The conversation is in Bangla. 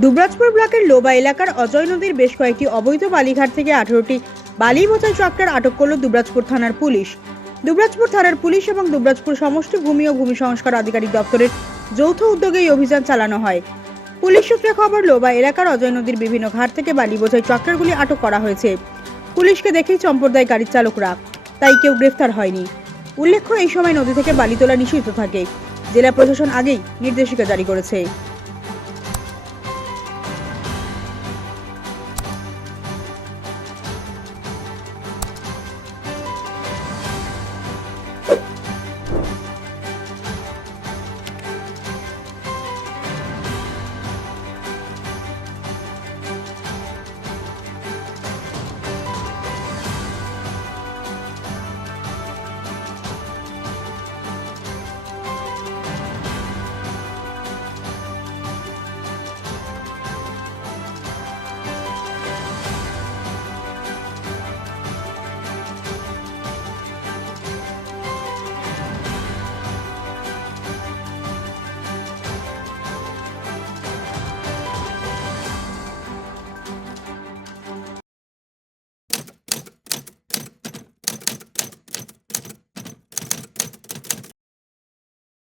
দুবরাজপুর ব্লকের লোবা এলাকার অজয় নদীর বেশ কয়েকটি অবৈধ বালিঘাট থেকে আঠারোটি বালি বোঝাই ট্রাক্টর আটক করল দুবরাজপুর থানার পুলিশ। দুবরাজপুর থানার পুলিশ এবং দুবরাজপুর সমষ্টি ভূমি ও ভূমি সংস্কার আধিকারিক দপ্তরের যৌথ উদ্যোগে এই অভিযান চালানো হয়। পুলিশ সূত্রে খবর, লোবা এলাকার অজয় নদীর বিভিন্ন ঘাট থেকে বালি বোঝাই ট্রাক্টরগুলি আটক করা হয়েছে। পুলিশকে দেখেই চম্পট গাড়ির চালকরা, তাই কেউ গ্রেফতার হয়নি। উল্লেখ্য, এই সময় নদী থেকে বালি তোলা নিষিদ্ধ থাকে। জেলা প্রশাসন আগেই নির্দেশিকা জারি করেছে।